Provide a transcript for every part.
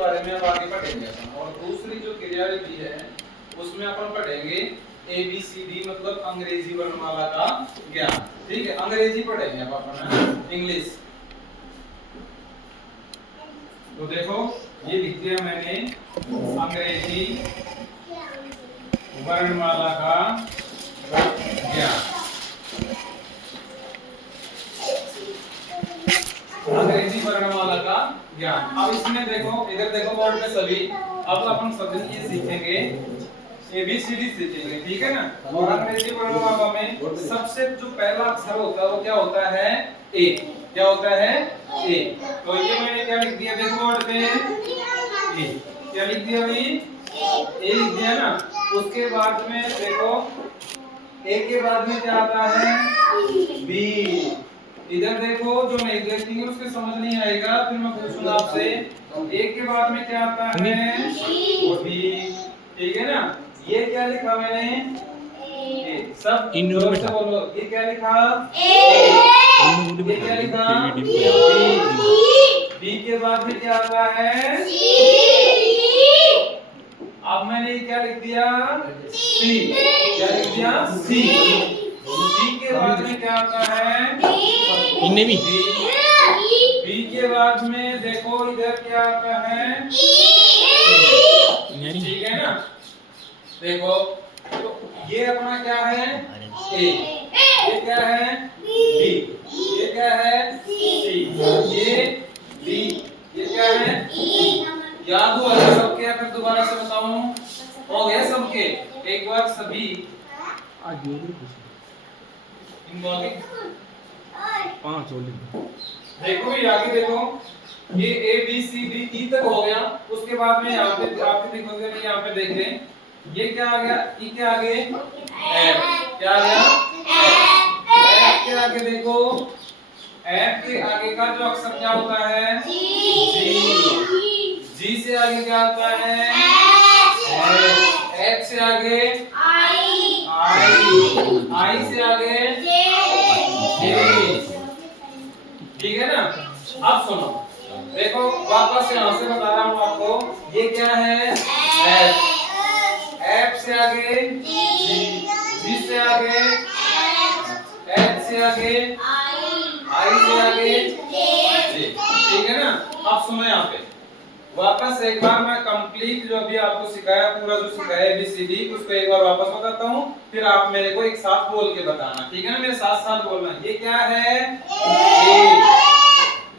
बारे में अब आगे पढ़ेंगे अपन। और दूसरी जो क्रियाविधि है उसमें अपन पढ़ेंगे ABCD मतलब अंग्रेजी वर्णमाला का ज्ञान। ठीक है, अंग्रेजी पढ़ेंगे अब अपन, इंग्लिश। तो देखो ये लिख दिया मैंने अंग्रेजी वर्णमाला का ज्ञान। अंग्रेजी वर्णमाला का ज्ञान। अब इसमें देखो, इधर देखो बोर्ड पे सभी, अब अपन सभी ये सीखेंगे ABCD सीखेंगे, ठीक है ना। और अंग्रेजी वर्णमाला में सबसे जो पहला अक्षर होता है वो क्या होता है? A। क्या होता है? A। तो ये मैंने क्या लिख दिया देखो बोर्ड पे? A। क्या लिख दिया भाई? A लिख दिया ना। उसके बाद में देखो A के बाद में क्या आता है? B। इधर देखो जो नहीं देखेंगे उसके समझ नहीं आएगा, फिर मैं पूछूंगा आपसे। A के बाद में क्या आता है? B। ठीक है ना। ये क्या लिखा मैंने? ए। सब जोर से बोलो, ये क्या लिखा? ए। ये क्या लिखा? बी के बाद में क्या आता है? अब मैंने क्या लिख दिया? सी। क्या लिख दिया? सी। सी के बाद में क्या आता है? इन्हें भी। बी के बाद में देखो इधर क्या आता है? ठीक है ना। देखो तो ये अपना क्या है? ए। ये क्या है? बी। ये क्या है? सी। ये डी। ये क्या है? ई। याद हुआ सबके? या फिर दोबारा से बताऊं? हो गया सबके? एक बार सभी देखो ये आगे देखो, ये ABCD तक हो गया। उसके बाद में यहाँ पे आपके देखोगे, यहाँ पे देख रहे हैं ये क्या आ गया? ई के आगे एफ। क्या आ गया? एफ के आगे देखो, एफ के आगे का जो अक्षर क्या होता है? जी। जी से आगे क्या आता है? एच। एच से आगे आई। आई से आगे जे। ठीक है ना। अब सुनो, देखो वापस यहाँ से बता रहा हूँ आपको, ये क्या है? एफ। एफ से आगे जी। जी से आगे एच से आगे आई से आगे जे। ठीक है ना। अब सुनो यहाँ पे वापस एक बार मैं कंप्लीट जो अभी आपको सिखाया, पूरा जो सिखाया ABCD उसको एक बार वापस बताता हूँ, फिर आप मेरे को एक साथ बोल के बताना, ठीक है ना। मेरे साथ साथ बोलना। ये क्या है? ए।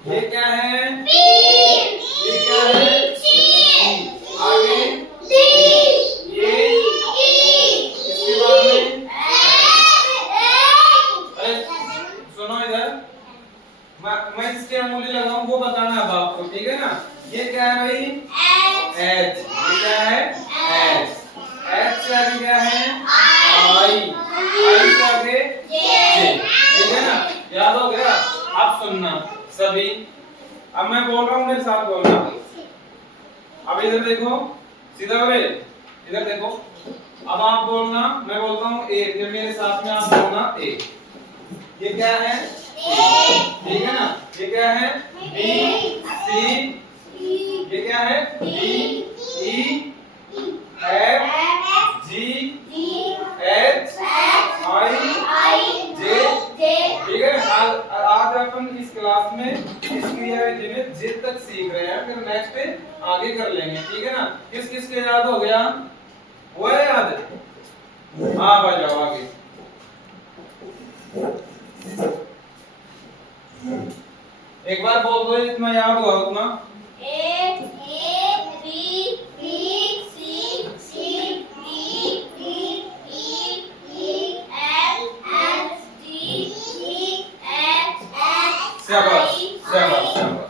ये क्या है? बी। ये क्या है? सी। आगे ये इसके बाद में अरे सुनो इधर, मैं इसके अंगुली लगाऊं वो बताना अब आपको, ठीक है ना। ये क्या है भाई? एच। ये क्या है? एच। एच से आगे क्या है? आई। आई से आगे जे। ठीक है ना। याद हो गया? अब सुनना सभी, अब मैं बोल रहा हूँ मेरे साथ बोलना। अब इधर देखो, सीधा बोले, इधर देखो। अब आप बोलना, मैं बोलता हूँ ए, फिर मेरे साथ में आप बोलना ए। ये क्या है? ठीक है ना। ये क्या है? बी। सी। ये क्या है? डी। ई। एफ। जी। एच। आई। जे। ठीक है। आज अपन इस क्लास में इस क्रियाविधि में जे तक सीख रहे हैं, फिर नेक्स्ट आगे कर लेंगे, ठीक है ना। किस किस के याद हो गया? वो है याद? हाँ भाई जाओ आगे। एक बार बोल दो जितना याद हुआ उतना। शाबाश शाबाश शाबाश।